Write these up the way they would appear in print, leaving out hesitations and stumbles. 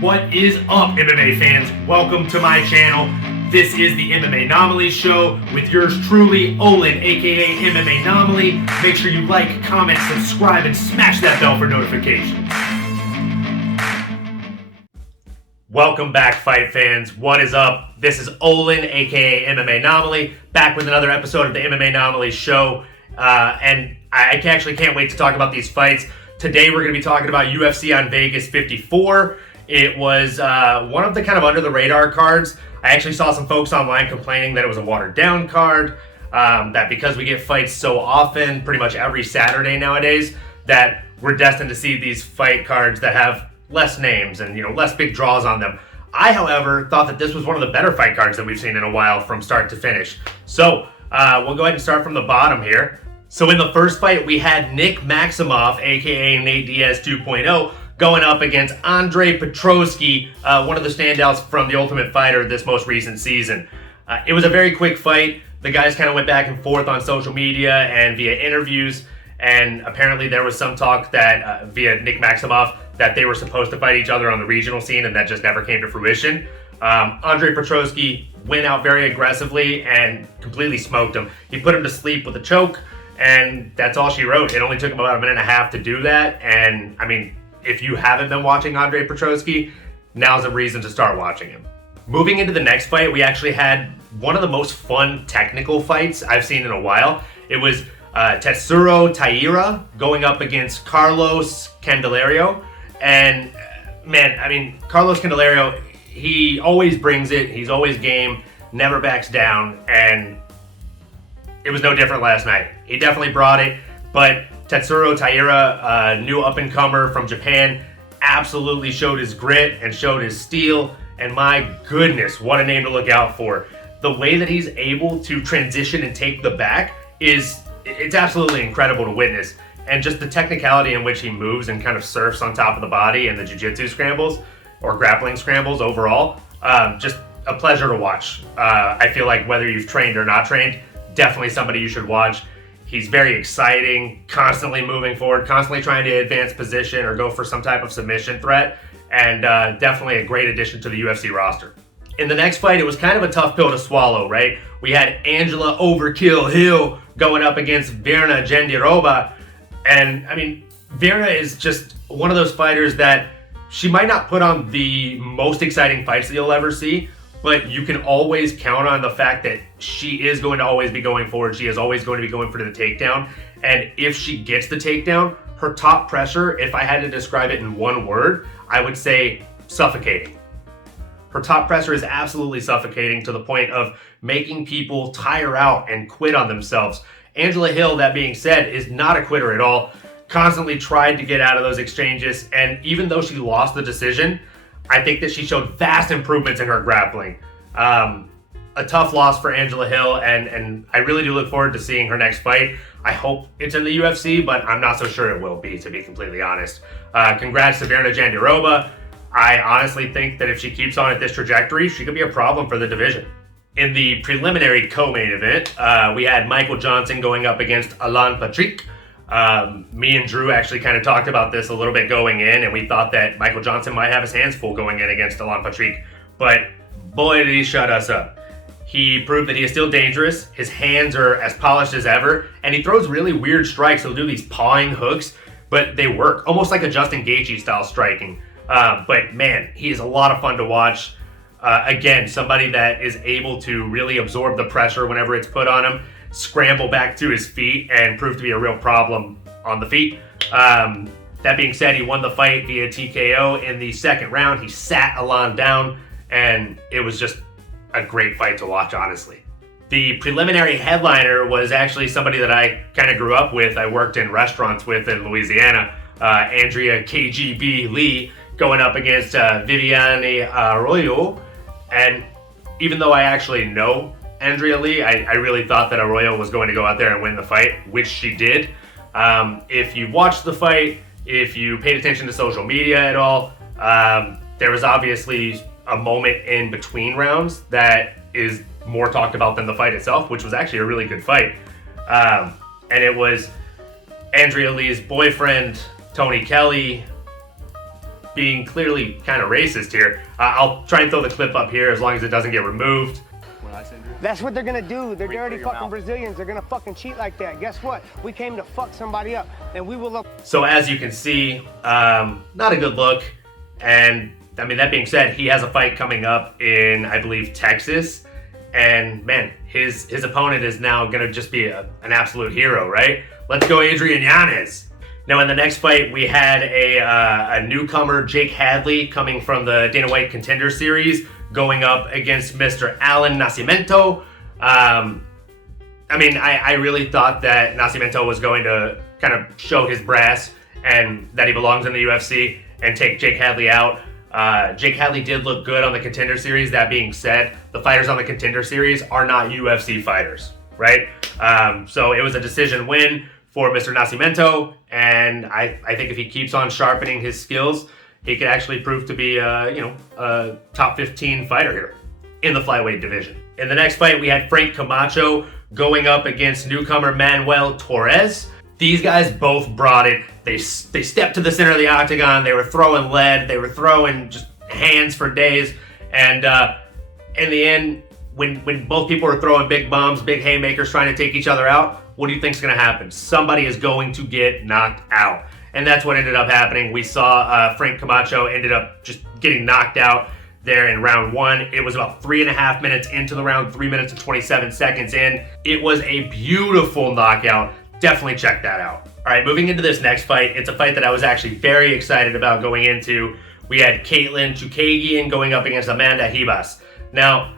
What is up, MMA fans? Welcome to my channel. This is the MMA Anomaly Show with yours truly, Olin, aka MMA Anomaly. Make sure you like, comment, subscribe, and smash that bell for notifications. Welcome back, fight fans. What is up? This is Olin, aka MMA Anomaly, back with another episode of the MMA Anomaly Show. And I actually can't wait to talk about these fights. Today we're going to be talking about UFC on Vegas 54. It was one of the kind of under-the-radar cards. I actually saw some folks online complaining that it was a watered-down card, that because we get fights so often, pretty much every Saturday nowadays, that we're destined to see these fight cards that have less names and, less big draws on them. I, however, thought that this was one of the better fight cards that we've seen in a while from start to finish. So, we'll go ahead and start from the bottom here. So in the first fight, we had Nick Maximoff, aka Nate Diaz 2.0, going up against Andrea Petrovsky, one of the standouts from The Ultimate Fighter this most recent season. It was a very quick fight. The guys kind of went back and forth on social media and via interviews, and apparently there was some talk that via Nick Maximoff that they were supposed to fight each other on the regional scene, and that just never came to fruition. Andrea Petrovsky went out very aggressively and completely smoked him. He put him to sleep with a choke, and that's all she wrote. It only took him about a minute and a half to do that, and I mean, if you haven't been watching Andrea Petrovsky, now's a reason to start watching him. Moving into the next fight, we actually had one of the most fun technical fights I've seen in a while. It was Tesuro Taira going up against Carlos Candelario. And man, I mean, Carlos Candelario, he always brings it. He's always game, never backs down. And it was no different last night. He definitely brought it, but Tesuro Taira, a new up-and-comer from Japan, absolutely showed his grit and showed his steel, and my goodness, what a name to look out for. The way that he's able to transition and take the back it's absolutely incredible to witness, and just the technicality in which he moves and kind of surfs on top of the body and the jiu-jitsu scrambles, or grappling scrambles overall, just a pleasure to watch. I feel like whether you've trained or not trained, definitely somebody you should watch. He's very exciting, constantly moving forward, constantly trying to advance position or go for some type of submission threat, and definitely a great addition to the UFC roster. In the next fight, it was kind of a tough pill to swallow, right? We had Angela Overkill Hill going up against Vera Jandiroba, and I mean, Vera is just one of those fighters that she might not put on the most exciting fights that you'll ever see, but you can always count on the fact that she is going to always be going forward. She is always going to be going for the takedown. And if she gets the takedown, her top pressure, if I had to describe it in one word, I would say suffocating. Her top pressure is absolutely suffocating to the point of making people tire out and quit on themselves. Angela Hill, that being said, is not a quitter at all. Constantly tried to get out of those exchanges. And even though she lost the decision, I think that she showed vast improvements in her grappling. A tough loss for Angela Hill, and I really do look forward to seeing her next fight. I hope it's in the UFC, but I'm not so sure it will be, to be completely honest. Congrats to Vera Jandiroba. I honestly think that if she keeps on at this trajectory, she could be a problem for the division. In the preliminary co-main event, we had Michael Johnson going up against Alan Patrick. Me and Drew actually kind of talked about this a little bit going in, and we thought that Michael Johnson might have his hands full going in against Alan Patrick, but boy did he shut us up. He proved that he is still dangerous, his hands are as polished as ever, and he throws really weird strikes. He'll do these pawing hooks, but they work, almost like a Justin Gaethje style striking. But man, he is a lot of fun to watch. Again, somebody that is able to really absorb the pressure whenever it's put on him, scramble back to his feet, and prove to be a real problem on the feet. That being said, he won the fight via TKO in the second round. He sat Alan down, and it was just a great fight to watch, honestly. The preliminary headliner was actually somebody that I kind of grew up with. I worked in restaurants with in Louisiana. Andrea KGB Lee going up against Viviana Araujo. And even though I actually know Andrea Lee, I really thought that Araujo was going to go out there and win the fight, which she did. If you watched the fight, if you paid attention to social media at all, there was obviously a moment in between rounds that is more talked about than the fight itself, which was actually a really good fight. And it was Andrea Lee's boyfriend, Tony Kelly, being clearly kind of racist here. I'll try and throw the clip up here as long as it doesn't get removed. That's what they're gonna do. They're dirty fucking Brazilians. They're gonna fucking cheat like that. Guess what? We came to fuck somebody up, and we will look. So as you can see, not a good look. And I mean, that being said, he has a fight coming up in, I believe, Texas. And man, his opponent is now gonna just be an absolute hero, right? Let's go, Adrian Yanez. Now in the next fight, we had a newcomer, Jake Hadley, coming from the Dana White Contender Series, going up against Mr. Alan Nascimento. I mean, I really thought that Nascimento was going to kind of show his brass and that he belongs in the UFC and take Jake Hadley out. Jake Hadley did look good on the Contender Series. That being said, the fighters on the Contender Series are not UFC fighters, right? So it was a decision win for Mr. Nascimento, and I think if he keeps on sharpening his skills, he could actually prove to be, a top 15 fighter here in the flyweight division. In the next fight, we had Frank Camacho going up against newcomer Manuel Torres. These guys both brought it. They stepped to the center of the octagon. They were throwing lead. They were throwing just hands for days. And in the end, when both people were throwing big bombs, big haymakers, trying to take each other out, what do you think's going to happen? Somebody is going to get knocked out. And that's what ended up happening. We saw Frank Camacho ended up just getting knocked out there in round one. It was about 3.5 minutes into the round, 3 minutes and 27 seconds in. It was a beautiful knockout. Definitely check that out. All right, moving into this next fight. It's a fight that I was actually very excited about going into. We had Katlyn Chookagian going up against Amanda Ribas. Now,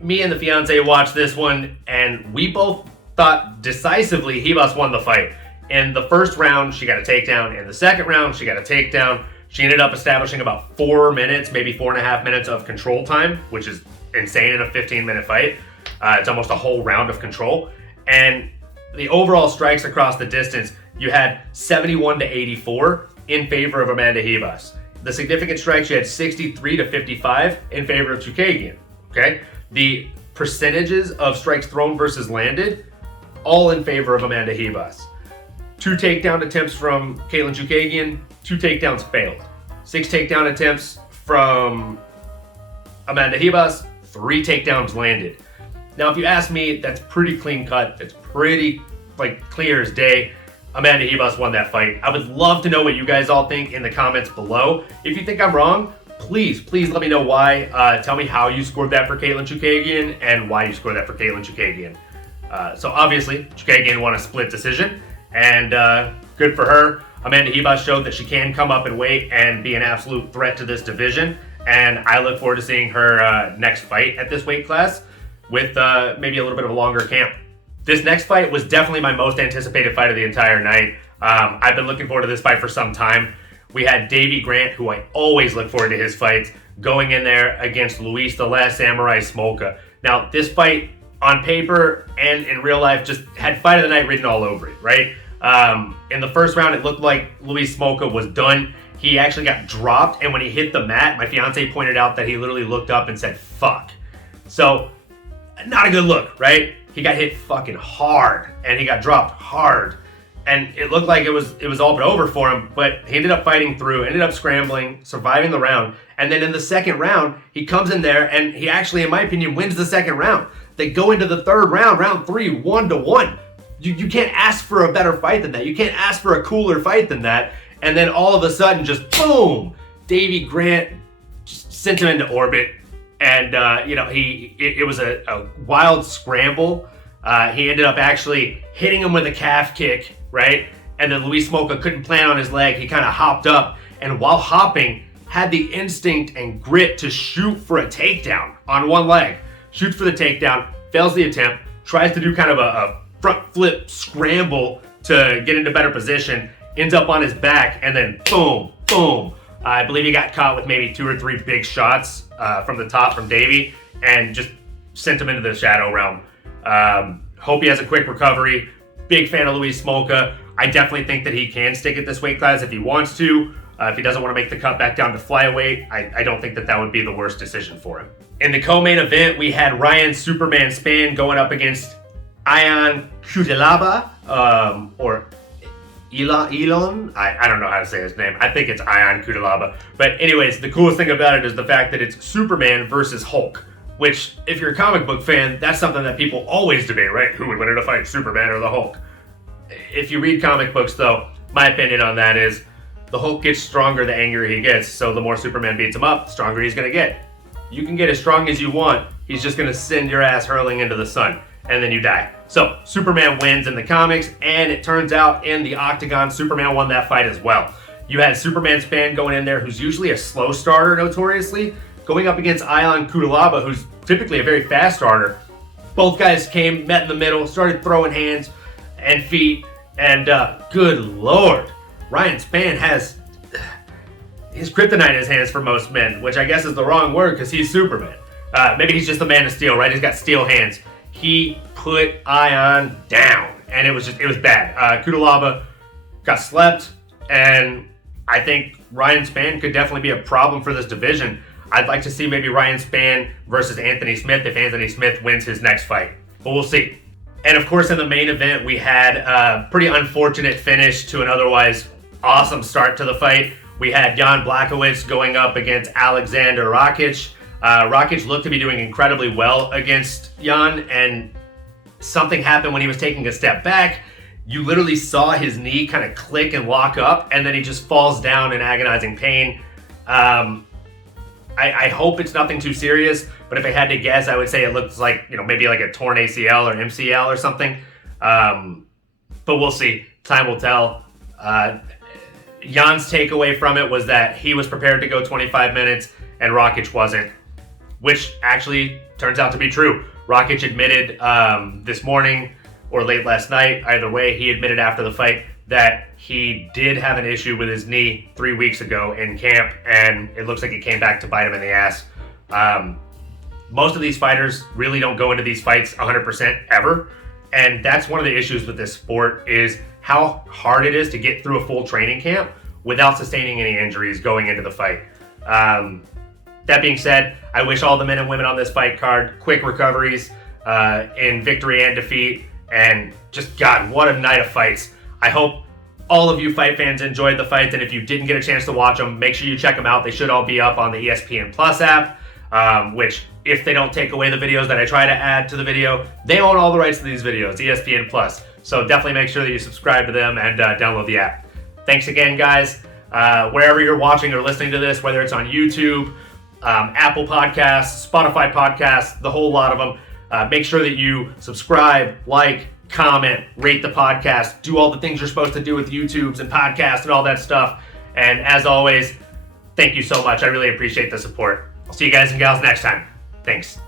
me and the fiance watched this one, and we both thought decisively Ribas won the fight. In the first round, she got a takedown. In the second round, she got a takedown. She ended up establishing about 4 minutes, maybe 4.5 minutes of control time, which is insane in a 15-minute fight. It's almost a whole round of control. And the overall strikes across the distance, you had 71 to 84 in favor of Amanda Ribas. The significant strikes, you had 63 to 55 in favor of Chookagian. Okay? The percentages of strikes thrown versus landed, all in favor of Amanda Ribas. 2 takedown attempts from Katlyn Chookagian, 2 takedowns failed. 6 takedown attempts from Amanda Ribas, 3 takedowns landed. Now, if you ask me, that's pretty clean cut. That's pretty clear as day. Amanda Ribas won that fight. I would love to know what you guys all think in the comments below. If you think I'm wrong, please let me know why. Tell me how you scored that for Katlyn Chookagian and why you scored that for Katlyn Chookagian. So obviously, Chookagian won a split decision, and good for her. Amanda Ribas showed that she can come up in weight and be an absolute threat to this division, and I look forward to seeing her next fight at this weight class with maybe a little bit of a longer camp. This next fight was definitely my most anticipated fight of the entire night. I've been looking forward to this fight for some time. We had Davey Grant, who I always look forward to his fights, going in there against Luis the Last Samurai Smolka. Now, this fight on paper and in real life just had fight of the night written all over it, right? In the first round, it looked like Luis Smolka was done. He actually got dropped, and when he hit the mat, my fiance pointed out that he literally looked up and said, "Fuck." So, not a good look, right? He got hit fucking hard, and he got dropped hard. And it looked like it was all but over for him, but he ended up fighting through, ended up scrambling, surviving the round. And then in the second round, he comes in there, and he actually, in my opinion, wins the second round. They go into the third round, round 3, 1-1. You can't ask for a better fight than that. You can't ask for a cooler fight than that. And then all of a sudden, just boom, Davey Grant just sent him into orbit. And, it was a wild scramble. He ended up actually hitting him with a calf kick, right? And then Luis Smolka couldn't plant on his leg. He kind of hopped up, and while hopping, had the instinct and grit to shoot for a takedown on one leg. Shoots for the takedown, fails the attempt, tries to do kind of a front flip scramble to get into better position, ends up on his back, and then boom, boom. I believe he got caught with maybe 2 or 3 big shots from the top from Davey, and just sent him into the shadow realm. Hope he has a quick recovery. Big fan of Luis Smolka. I definitely think that he can stick at this weight class if he wants to. If he doesn't want to make the cut back down to flyweight, I don't think that would be the worst decision for him. In the co-main event, we had Ryan Superman Spann going up against Ion Cutela, or Elon? I don't know how to say his name. I think it's Ion Cutela. But anyways, the coolest thing about it is the fact that it's Superman versus Hulk. Which, if you're a comic book fan, that's something that people always debate, right? Who would win in a fight, Superman or the Hulk? If you read comic books, though, my opinion on that is the Hulk gets stronger the angrier he gets, so the more Superman beats him up, the stronger he's going to get. You can get as strong as you want, he's just going to send your ass hurling into the sun, and then you die. So, Superman wins in the comics, and it turns out in the Octagon, Superman won that fight as well. You had Superman Spann going in there, who's usually a slow starter, notoriously, going up against Ion Cutela, who's typically a very fast starter. Both guys came, met in the middle, started throwing hands and feet, and good lord, Ryan Spann has his kryptonite in his hands for most men, which I guess is the wrong word because he's Superman. Maybe he's just a man of steel, right? He's got steel hands. He put Ion down, and it was bad. Cutela got slept, and I think Ryan Spann could definitely be a problem for this division. I'd like to see maybe Ryan Spann versus Anthony Smith if Anthony Smith wins his next fight. But we'll see. And of course, in the main event, we had a pretty unfortunate finish to an otherwise awesome start to the fight. We had Jan Blachowicz going up against Alexander Rakic. Rakic looked to be doing incredibly well against Jan, and something happened when he was taking a step back. You literally saw his knee kind of click and lock up, and then he just falls down in agonizing pain. I hope it's nothing too serious, but if I had to guess, I would say it looks like, maybe like a torn ACL or MCL or something. But we'll see. Time will tell. Jan's takeaway from it was that he was prepared to go 25 minutes and Rakic wasn't, which actually turns out to be true. Rakic admitted this morning or late last night, either way, he admitted after the fight that he did have an issue with his knee 3 weeks ago in camp, and it looks like it came back to bite him in the ass. Most of these fighters really don't go into these fights 100% ever, and that's one of the issues with this sport is how hard it is to get through a full training camp without sustaining any injuries going into the fight. That being said, I wish all the men and women on this fight card quick recoveries in victory and defeat, and just, God, what a night of fights. I hope all of you fight fans enjoyed the fights, and if you didn't get a chance to watch them, make sure you check them out. They should all be up on the ESPN Plus app, which, if they don't take away the videos that I try to add to the video, they own all the rights to these videos, ESPN Plus. So definitely make sure that you subscribe to them and download the app. Thanks again, guys. Wherever you're watching or listening to this, whether it's on YouTube, Apple Podcasts, Spotify Podcasts, the whole lot of them, make sure that you subscribe, like, comment, rate the podcast, do all the things you're supposed to do with YouTubes and podcasts and all that stuff. And as always, thank you so much. I really appreciate the support. I'll see you guys and gals next time. Thanks.